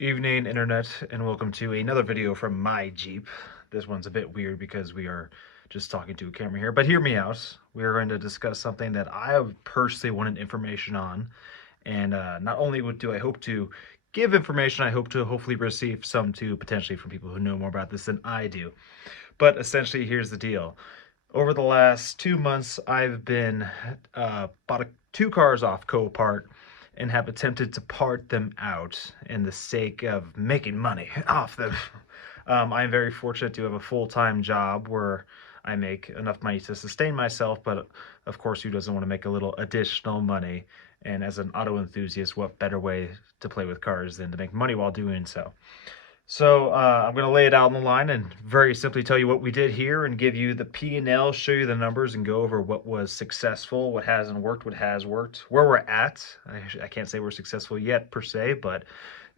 Evening, internet, and welcome to another video from my Jeep. This one's a bit weird because we are just talking to a camera here, but hear me out. We are going to discuss something that I have personally wanted information on, and not only do I hope to give information, I hope to hopefully receive some too, potentially from people who know more about this than I do. But essentially, here's the deal. Over the last 2 months, I've been bought two cars off CoPart and have attempted to part them out in the sake of making money off them. I'm very fortunate to have a full-time job where I make enough money to sustain myself, but of course, who doesn't want to make a little additional money? And as an auto enthusiast, what better way to play with cars than to make money while doing so? So I'm going to lay it out on the line and very simply tell you what we did here and give you the P&L, show you the numbers, and go over what was successful, what hasn't worked, what has worked, where we're at. I can't say we're successful yet per se, but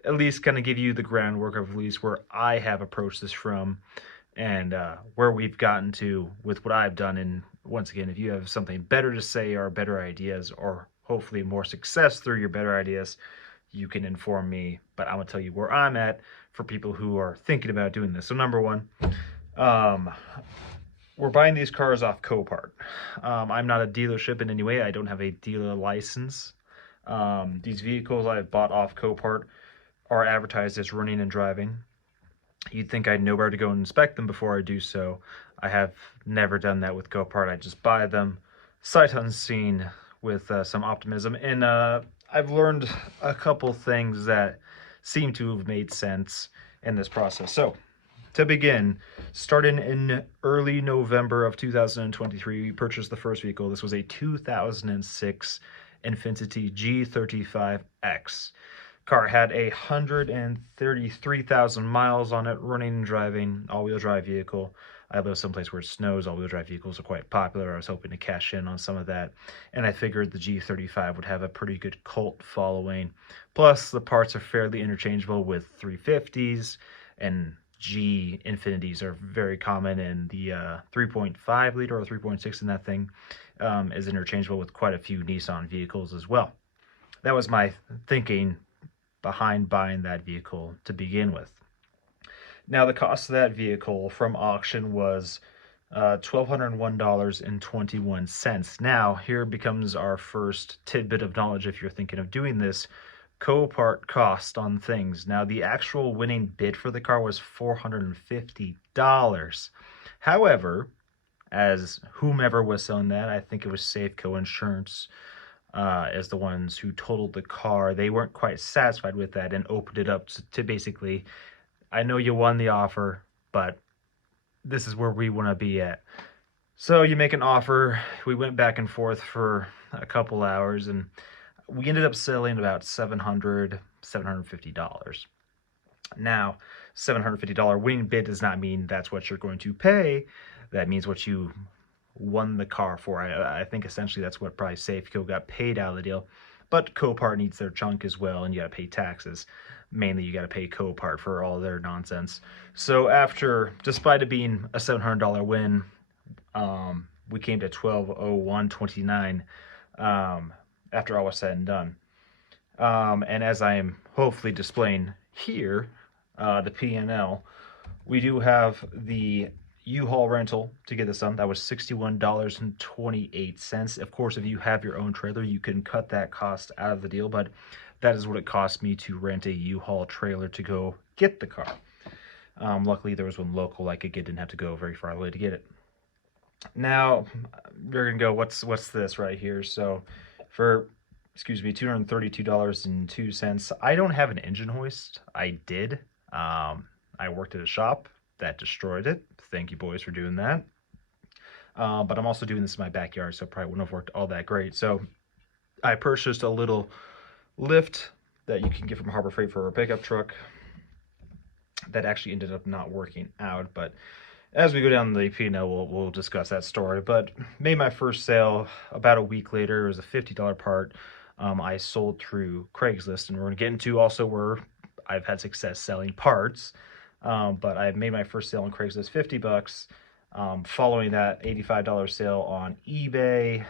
at least kind of give you the groundwork of at least where I have approached this from and where we've gotten to with what I've done. And once again, if you have something better to say or better ideas or hopefully more success through your better ideas, you can inform me, but I'm gonna tell you where I'm at for people who are thinking about doing this. So number one, um, we're buying these cars off Copart. I'm not a dealership in any way. I don't have a dealer license. These vehicles I've bought off Copart are advertised as running and driving. You'd think I'd know where to go and inspect them before I do so. I have never done that with Copart. I just buy them sight unseen with some optimism. And I've learned a couple things that seem to have made sense in this process. So, to begin, starting in early November of 2023, we purchased the first vehicle. This was a 2006 Infiniti G35X. Car had 133,000 miles on it, running and driving, all-wheel drive vehicle. I live someplace where it snows. All-wheel drive vehicles are quite popular. I was hoping to cash in on some of that, and I figured the G35 would have a pretty good cult following. Plus, the parts are fairly interchangeable with 350s, and G Infinities are very common, and the 3.5 liter or 3.6 in that thing is interchangeable with quite a few Nissan vehicles as well. That was my thinking behind buying that vehicle to begin with. Now, the cost of that vehicle from auction was $1,201.21. Now, here becomes our first tidbit of knowledge if you're thinking of doing this. Copart cost on things. Now, the actual winning bid for the car was $450. However, as whomever was selling that, I think it was Safeco Insurance, as the ones who totaled the car, they weren't quite satisfied with that and opened it up to basically, I know you won the offer, but this is where we want to be at. So you make an offer. We went back and forth for a couple hours, and we ended up selling about $750. Now, $750 winning bid does not mean that's what you're going to pay. That means what you won the car for. I think essentially that's what probably Safeco got paid out of the deal. But Copart needs their chunk as well, and you got to pay taxes. Mainly, you got to pay Copart for all their nonsense. So after, despite it being a $700 win, we came to 1201.29 after all was said and done. And as I am hopefully displaying here, the P&L, we do have the U-Haul rental to get this done. That was $61.28. Of course, if you have your own trailer, you can cut that cost out of the deal, but that is what it cost me to rent a U-Haul trailer to go get the car. Luckily, there was one local I could get, didn't have to go very far away to get it. Now, you're going to go, what's this right here? So, for, $232.02. I don't have an engine hoist. I did. I worked at a shop that destroyed it. Thank you, boys, for doing that. But I'm also doing this in my backyard, so it probably wouldn't have worked all that great. So I purchased a little lift that you can get from Harbor Freight for a pickup truck. That actually ended up not working out, but as we go down the P&L, we'll discuss that story. But made my first sale about a week later. It was a $50 part. I sold through Craigslist, and we're going to get into also where I've had success selling parts. But I made my first sale on Craigslist, $50. Following that, $85 sale on eBay.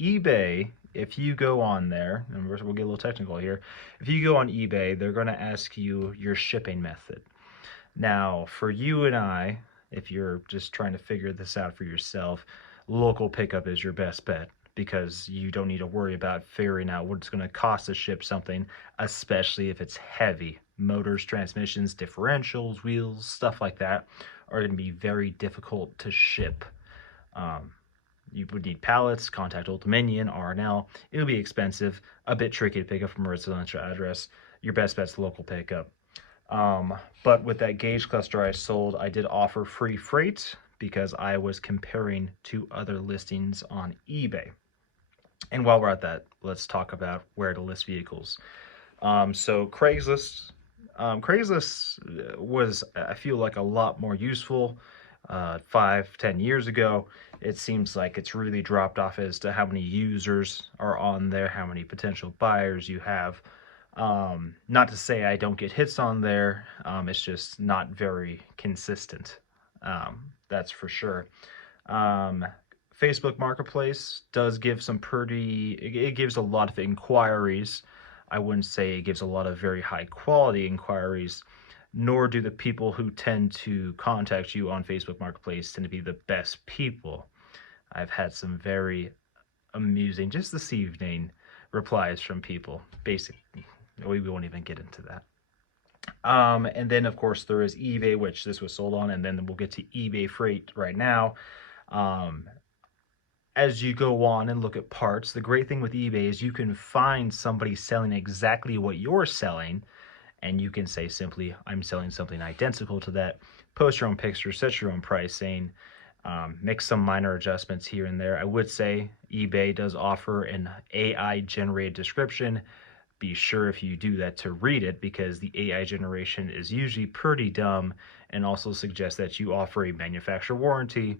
eBay if you go on there, and we'll get a little technical here, if you go on eBay, they're going to ask you your shipping method. Now, for you and I, if you're just trying to figure this out for yourself, local pickup is your best bet because you don't need to worry about figuring out what it's going to cost to ship something, especially if it's heavy. Motors, transmissions, differentials, wheels, stuff like that are going to be very difficult to ship. Um, you would need pallets, contact Old Dominion, R&L. It'll be expensive, a bit tricky to pick up from a residential address. Your best bet's local pickup. But with that gauge cluster I sold, I did offer free freight because I was comparing to other listings on eBay. And while we're at that, let's talk about where to list vehicles. So Craigslist was, I feel like, a lot more useful 5-10 years ago. It seems like it's really dropped off as to how many users are on there, how many potential buyers you have. Not to say I don't get hits on there, it's just not very consistent. That's for sure. Facebook Marketplace does give some it gives a lot of inquiries. I wouldn't say it gives a lot of very high quality inquiries, nor do the people who tend to contact you on Facebook Marketplace tend to be the best people. I've had some very amusing, just this evening, replies from people. Basically, we won't even get into that. And then, of course, there is eBay, which this was sold on, and then we'll get to eBay Freight right now. As you go on and look at parts, the great thing with eBay is you can find somebody selling exactly what you're selling, and you can say simply, I'm selling something identical to that. Post your own picture, set your own pricing, make some minor adjustments here and there. I would say eBay does offer an AI generated description. Be sure if you do that to read it, because the AI generation is usually pretty dumb and also suggests that you offer a manufacturer warranty.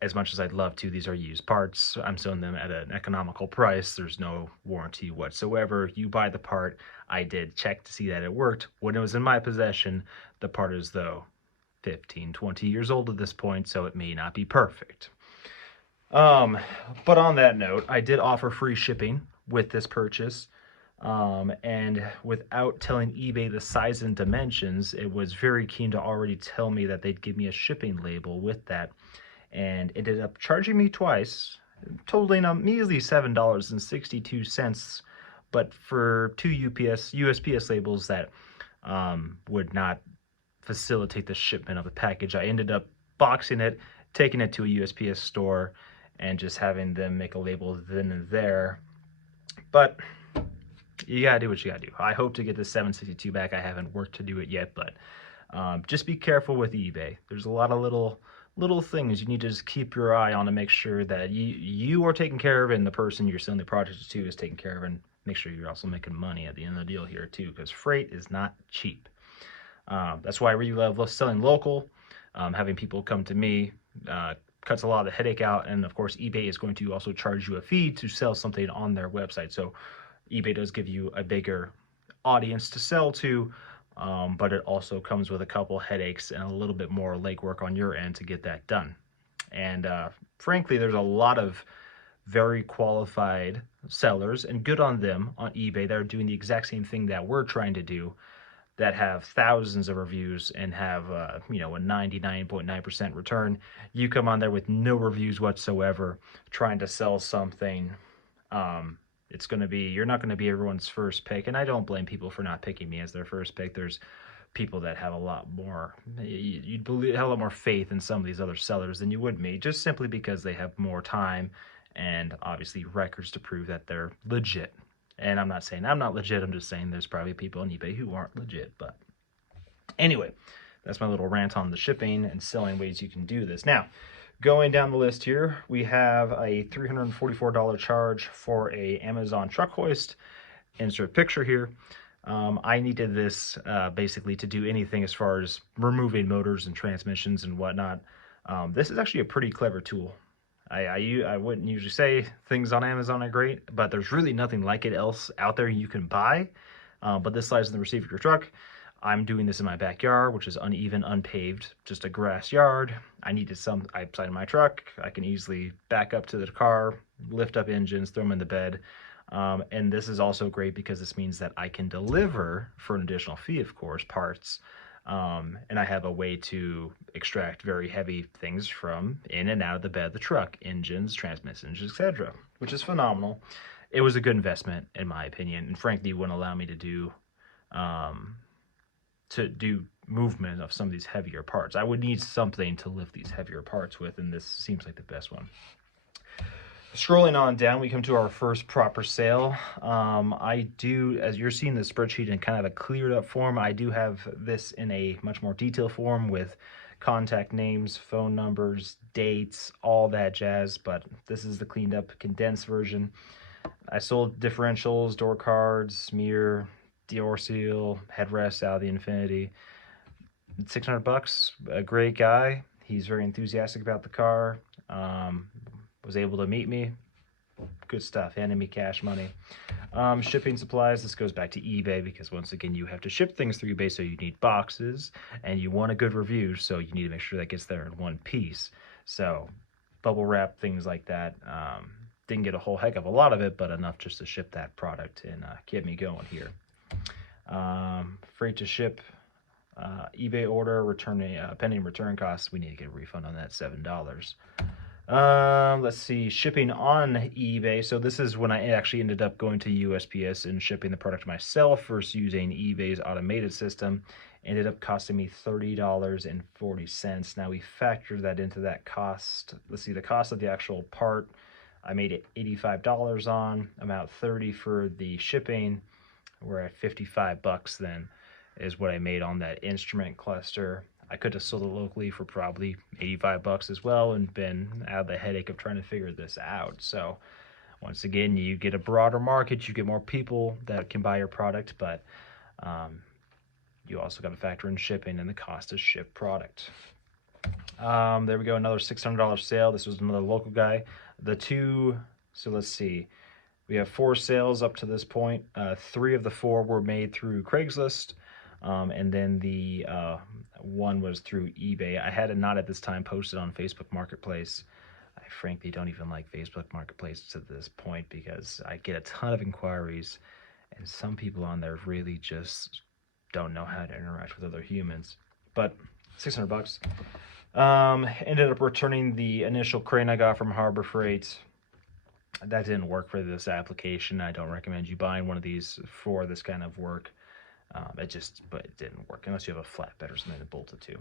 As much as I'd love to, these are used parts. I'm selling them at an economical price. There's no warranty whatsoever. You buy the part. I did check to see that it worked. When it was in my possession, the part is, though, 15, 20 years old at this point, so it may not be perfect. But on that note, I did offer free shipping with this purchase. And without telling eBay the size and dimensions, it was very keen to already tell me that they'd give me a shipping label with that. And it ended up charging me twice, totaling a measly $7.62. But for two USPS labels that would not facilitate the shipment of the package, I ended up boxing it, taking it to a USPS store, and just having them make a label then and there. But you gotta do what you gotta do. I hope to get the 762 back. I haven't worked to do it yet, but just be careful with eBay. There's a lot of little things you need to just keep your eye on to make sure that you are taken care of and the person you're selling the product to is taken care of, and make sure you're also making money at the end of the deal here too, because freight is not cheap. That's why I really love selling local. Having people come to me cuts a lot of the headache out, and of course eBay is going to also charge you a fee to sell something on their website. So eBay does give you a bigger audience to sell to, but it also comes with a couple headaches and a little bit more legwork on your end to get that done. And frankly, there's a lot of very qualified sellers, and good on them, on eBay that are doing the exact same thing that we're trying to do, that have thousands of reviews and have a 99.9% return. You come on there with no reviews whatsoever, trying to sell something. You're not going to be everyone's first pick, and I don't blame people for not picking me as their first pick. There's people that have a lot more, you'd have a lot more faith in some of these other sellers than you would me, just simply because they have more time and obviously records to prove that they're legit. And I'm not saying I'm not legit, I'm just saying there's probably people on eBay who aren't legit. But anyway, that's my little rant on the shipping and selling ways you can do this. Now, going down the list here, we have a $344 charge for a Amazon truck hoist. Insert picture here. I needed this basically to do anything as far as removing motors and transmissions and whatnot. This is actually a pretty clever tool. I wouldn't usually say things on Amazon are great, but there's really nothing like it else out there you can buy. But this slides in the receiver of your truck. I'm doing this in my backyard, which is uneven, unpaved, just a grass yard. I needed some outside of my truck. I can easily back up to the car, lift up engines, throw them in the bed. And this is also great because this means that I can deliver, for an additional fee, of course, parts. And I have a way to extract very heavy things from in and out of the bed of the truck, engines, transmissions, etc., which is phenomenal. It was a good investment, in my opinion, and frankly, wouldn't allow me um, to do movement of some of these heavier parts. I would need something to lift these heavier parts with, and this seems like the best one. Scrolling on down, we come to our first proper sale. I do, as you're seeing the spreadsheet in kind of a cleared up form, I do have this in a much more detailed form with contact names, phone numbers, dates, all that jazz, but this is the cleaned up condensed version. I sold differentials, door cards, mirror, door seal, headrest out of the Infinity. 600 bucks, a great guy. He's very enthusiastic about the car. Was able to meet me. Good stuff. Handed me cash money. Shipping supplies. This goes back to eBay because once again, you have to ship things through eBay, so you need boxes and you want a good review, so you need to make sure that gets there in one piece. So bubble wrap, things like that. Didn't get a whole heck of a lot of it, but enough just to ship that product and get me going here. Freight to ship. eBay order, returning pending return costs. We need to get a refund on that, $7. Let's see, shipping on eBay. So this is when I actually ended up going to USPS and shipping the product myself versus using eBay's automated system. Ended up costing me $30.40. Now we factored that into that cost. Let's see, the cost of the actual part, I made it $85 on, about $30 for the shipping. We're at 55 bucks then is what I made on that instrument cluster. I could have sold it locally for probably 85 bucks as well and been out of the headache of trying to figure this out. So once again, you get a broader market, you get more people that can buy your product, but you also got to factor in shipping and the cost to ship product. There we go, another $600 sale. This was another local guy. So let's see. We have 4 sales up to this point. 3 of the 4 were made through Craigslist. And then the one was through eBay. I had it not at this time posted on Facebook Marketplace. I frankly don't even like Facebook Marketplace to this point because I get a ton of inquiries and some people on there really just don't know how to interact with other humans. But 600 bucks. Ended up returning the initial crane I got from Harbor Freight. That didn't work for this application. I don't recommend you buying one of these for this kind of work. But it didn't work unless you have a flatbed or something to bolt it to.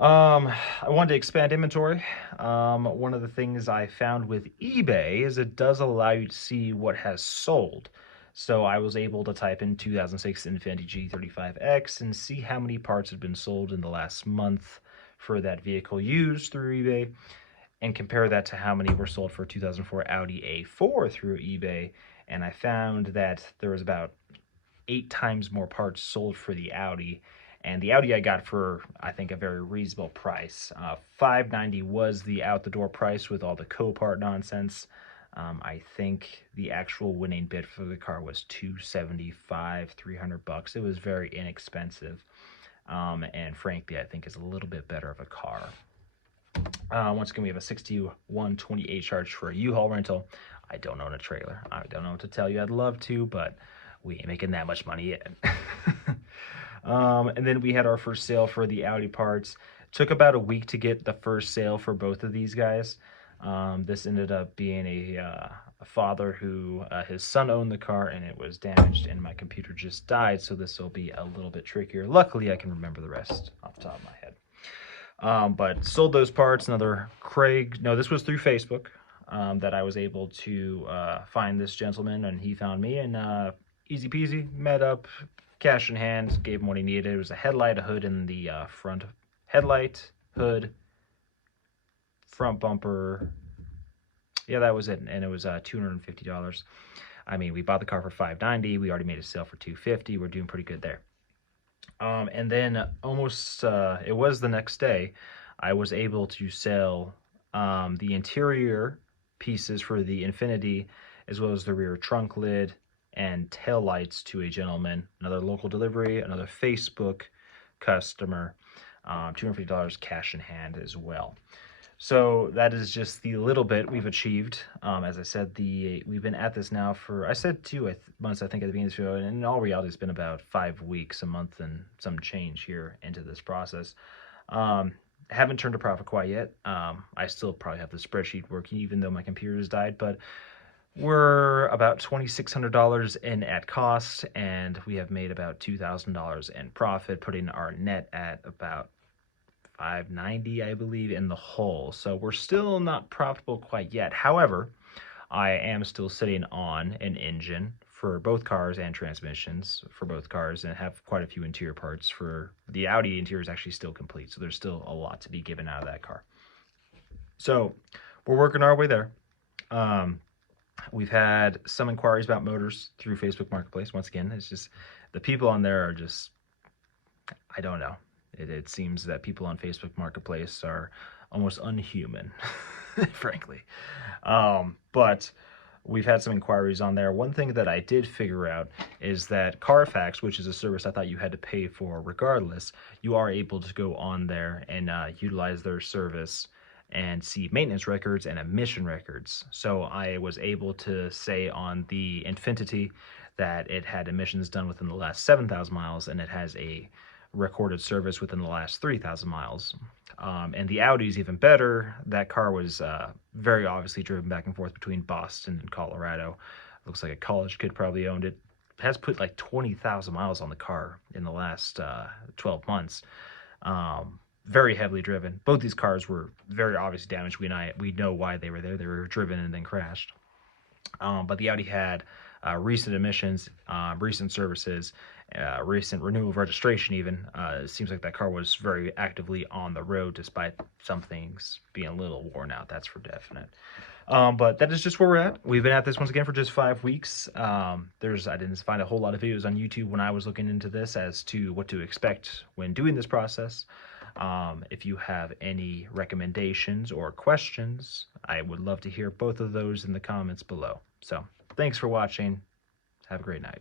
I wanted to expand inventory. One of the things I found with eBay is it does allow you to see what has sold. So I was able to type in 2006 Infiniti G35X and see how many parts had been sold in the last month for that vehicle used through eBay and compare that to how many were sold for 2004 Audi A4 through eBay. And I found that there was about 8 times more parts sold for the Audi, and the Audi I got for, I think, a very reasonable price. $590 was the out-the-door price with all the CoPart nonsense. I think the actual winning bid for the car was $275, $300. It was very inexpensive, and frankly, I think is a little bit better of a car. Once again, we have a $61.28 charge for a U-Haul rental. I don't own a trailer. I don't know what to tell you. I'd love to, but we ain't making that much money yet. And then we had our first sale for the Audi parts. Took about a week to get the first sale for both of these guys. This ended up being a father who his son owned the car and it was damaged and my computer just died, so this will be a little bit trickier. Luckily, I can remember the rest off the top of my head. But sold those parts. Another this was through Facebook that I was able to find this gentleman, and he found me, and easy peasy, met up, cash in hand, gave him what he needed. It was a headlight, a hood, and the front headlight, hood, front bumper. Yeah, that was it, and it was $250. I mean, we bought the car for $590. We already made a sale for $250. We're doing pretty good there. And then almost, it was the next day, I was able to sell the interior pieces for the Infiniti, as well as the rear trunk lid and tail lights to a gentleman. Another local delivery, another Facebook customer, $250 cash in hand as well. So that is just the little bit we've achieved. As I said, we've been at this now for, I said 2 months, I think, at the beginning of the show, and in all reality, it's been about 5 weeks, a month, and some change here into this process. Um, haven't turned a profit quite yet. I still probably have the spreadsheet working, even though my computer has died, but we're about $2,600 in at cost, and we have made about $2,000 in profit, putting our net at about 590, I believe, in the hole. So we're still not profitable quite yet. However, I am still sitting on an engine for both cars and transmissions for both cars, and have quite a few interior parts. For the Audi, interior is actually still complete, so there's still a lot to be given out of that car. So we're working our way there. Um, we've had some inquiries about motors through Facebook Marketplace. Once again, it's just the people on there are just, I don't know. It seems that people on Facebook Marketplace are almost unhuman, frankly. But we've had some inquiries on there. One thing that I did figure out is that Carfax, which is a service I thought you had to pay for regardless, you are able to go on there and utilize their service and see maintenance records and emission records. So I was able to say on the Infinity that it had emissions done within the last 7,000 miles, and it has a recorded service within the last 3,000 miles. And the Audi's even better. That car was very obviously driven back and forth between Boston and Colorado. Looks like a college kid probably owned it. Has put like 20,000 miles on the car in the last 12 months. Very heavily driven. Both these cars were very obviously damaged. We know why they were there. They were driven and then crashed. But the Audi had recent emissions, recent services, recent renewal of registration even. It seems like that car was very actively on the road, despite some things being a little worn out, that's for definite. But that is just where we're at. We've been at this once again for just 5 weeks. I didn't find a whole lot of videos on YouTube when I was looking into this as to what to expect when doing this process. If you have any recommendations or questions, I would love to hear both of those in the comments below. So thanks for watching. Have a great night.